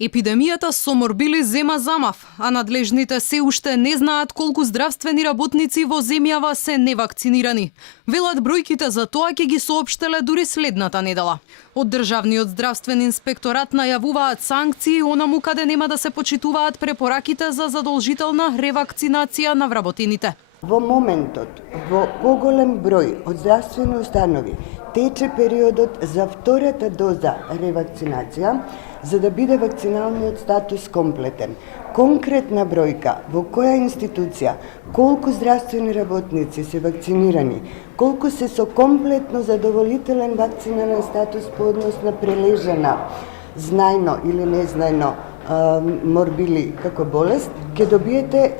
Епидемијата со морбили зема замав, а надлежните се уште не знаат колку здравствени работници во земјава се невакцинирани. Велат бројките за тоа ќе ги соопштеле дури следната недела. Од Државниот здравствен инспекторат најавуваат санкции онаму каде нема да се почитуваат препораките за задолжителна ревакцинација на вработените. Во моментот, во поголем број од здравствени установи тече периодот за втората доза ревакцинација, за да биде вакциналниот статус комплетен. Конкретна бројка во која институција, колку здравствени работници се вакцинирани, колку се со комплетно задоволителен вакцинален статус по однос на прележана, знајно или незнајно морбили како болест, ќе добиете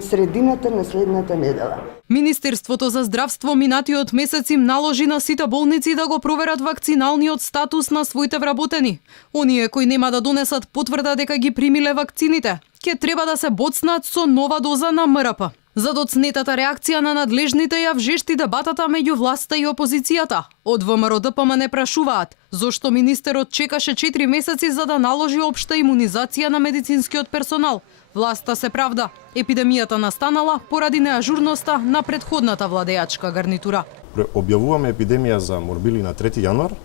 средината на следната недела. Министерството за здравство минатиот месец им наложи на сите болници да го проверат вакциналниот статус на своите вработени. Оние кои нема да донесат потврда дека ги примиле вакцините, ќе треба да се боцнат со нова доза на МРП. За доцнетата реакција на надлежните ја вжешти дебатата меѓу власта и опозицијата. Од ВМРО ДПМ не прашуваат зошто министерот чекаше 4 месеци за да наложи општа имунизација на медицинскиот персонал. Власта се правда. Епидемијата настанала поради неажурноста на претходната владеачка гарнитура. Објавуваме епидемија за морбили на 3 јануар,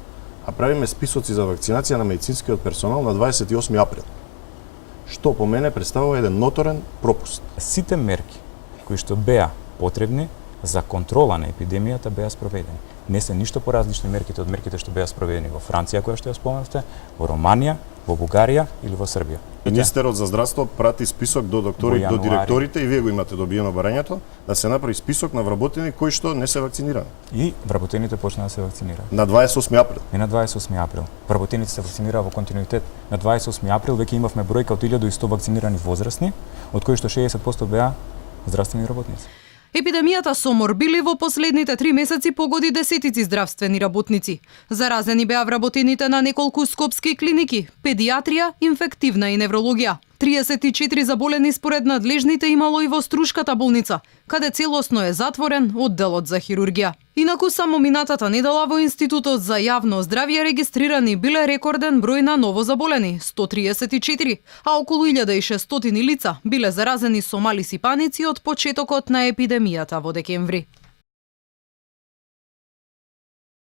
а правиме списоци за вакцинација на медицинскиот персонал на 28 април. Што по мене представува еден ноторен пропуст. Сите мерки кои што беа потребни за контрола на епидемијата беа спроведени. Не се ништо поразлични мерките од мерките што беа спроведени во Франција, која што ја споменавте, во Романија, во Бугарија или во Србија. Министерот за здравство прати список до доктори, до директорите и вие го имате добиено барањето да се направи список на вработени кои што не се вакцинирани. И вработените почнаа да се вакцинираат. На 28 април. Не на 28 април. Вработените се вакцинираа во континуитет. На 28 април веќе имавме бројка од 1100 вакцинирани возрастни, од кои што 60% беа здравствени работници. Епидемијата со морбили во последните 3 месеци погоди десетици здравствени работници. Заразени беа вработените на неколку скопски клиники, педиатрија, инфективна и неврологија. 34 заболени според надлежните имало и во Струшката болница, каде целосно е затворен одделот за хирургија. Инаку само минатата недела во Институтот за јавно здравје регистрирани биле рекорден број на новозаболени – 134, а околу 1600 лица биле заразени со мали сипаници од почетокот на епидемијата во декември.